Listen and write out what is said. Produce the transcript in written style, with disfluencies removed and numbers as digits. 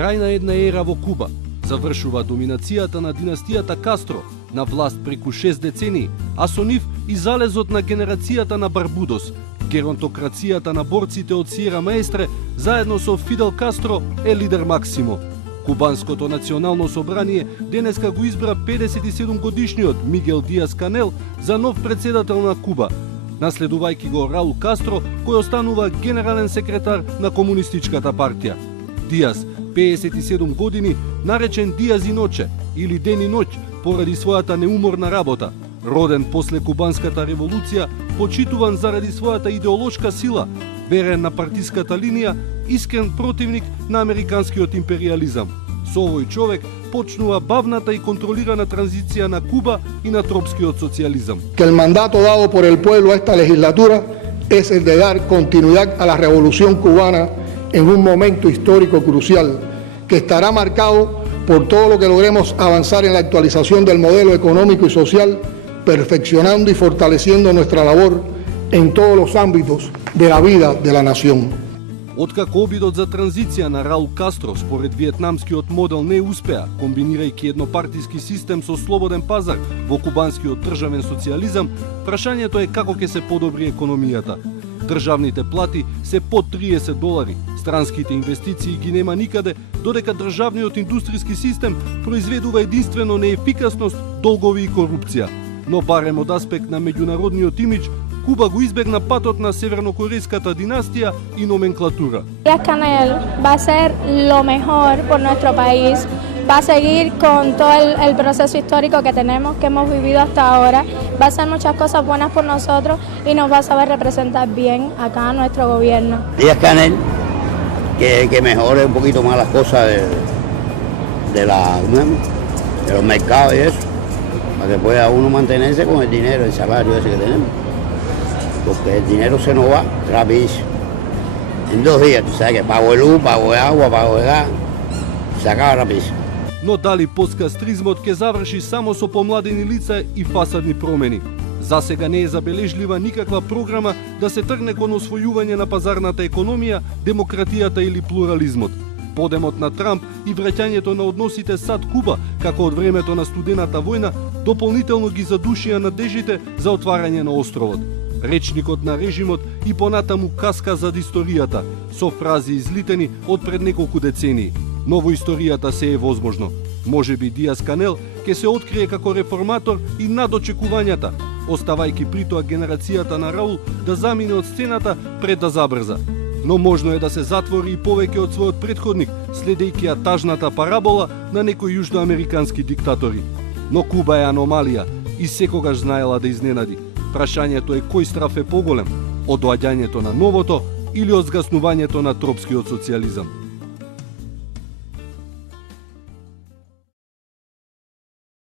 Крај на една ера во Куба. Завршува доминацијата на династијата Кастро, на власт преку 6 децении, а со нив и залезот на генерацијата на Барбудос. Геронтокрацијата на борците од Сиера Маестре, заедно со Фидел Кастро, е лидер Максимо. Кубанското национално собрание денеска го избра 57 годишниот Мигел Диас Канел за нов председател на Куба, наследувајќи го Раул Кастро, кој останува генерален секретар на Комунистичката партија. Диас, 57 години, наречен Диас и Ноче, или Ден и ноќ, поради својата неуморна работа. Роден после Кубанската револуција, почитуван заради својата идеолошка сила, верен на партиската линија, искрен противник на американскиот империализам. Со овој човек почнува бавната и контролирана транзиција на Куба и на тропскиот социализам. Que el mandato dado por el pueblo a esta legislatura es el de dar continuidad a la revolución cubana en un momento histórico crucial que estará marcado por todo lo que logremos avanzar en la actualización del modelo económico y social, perfeccionando y fortaleciendo nuestra labor en todos los ámbitos de la vida de la nación. Откако обидот за транзиција на Раул Кастро според виетнамскиот модел не успеа, комбинирајќи еднопартиски систем со слободен пазар во кубанскиот државен социализам, прашањето е како ќе се подобри економијата. Државните плати се под $30, странските инвестиции ги нема никаде, додека државниот индустријски систем произведува единствено неефикасност, долгови и корупција. Но барем од аспект на меѓународниот имидж, Куба го избегна патот на севернокорејската династија и номенклатура. Díaz Canel va a ser lo mejor por nuestro país, va a seguir con todo el proceso histórico que tenemos, que hemos vivido hasta ahora, va a hacer muchas cosas buenas por nosotros y nos va a saber representar bien acá nuestro gobierno. Díaz Canel, que mejore un poquito más las cosas de los mercados y eso, para que pueda uno mantenerse con el dinero, el salario ese que tenemos. Porque el dinero se nos va rapidísimo. En 2 días, tú sabes que pago de luz, pago de agua, pago de gas, se acaba rapidísimo. Но дали посткастризмот ќе заврши само со помладени лица и фасадни промени? За сега не е забележлива никаква програма да се тргне кон освојување на пазарната економија, демократијата или плурализмот. Подемот на Трамп и враќањето на односите САД-Куба, како од времето на студената војна, дополнително ги задушија надежите за отварање на островот. Речникот на режимот и понатаму каска зад историјата, со фрази излитени од пред неколку децении. Но во историјата се е возможно. Можеби Диас Канел ќе се открие како реформатор и над очекувањата, оставајќи при тоа генерацијата на Раул да замине од сцената пред да забрза. Но можно е да се затвори и повеќе од својот претходник, следејќи ја тажната парабола на некои јужноамерикански диктатори. Но Куба е аномалија и секогаш знаела да изненади. Прашањето е кој страф е поголем, од доаѓањето на новото или од згаснувањето на тропскиот социализам.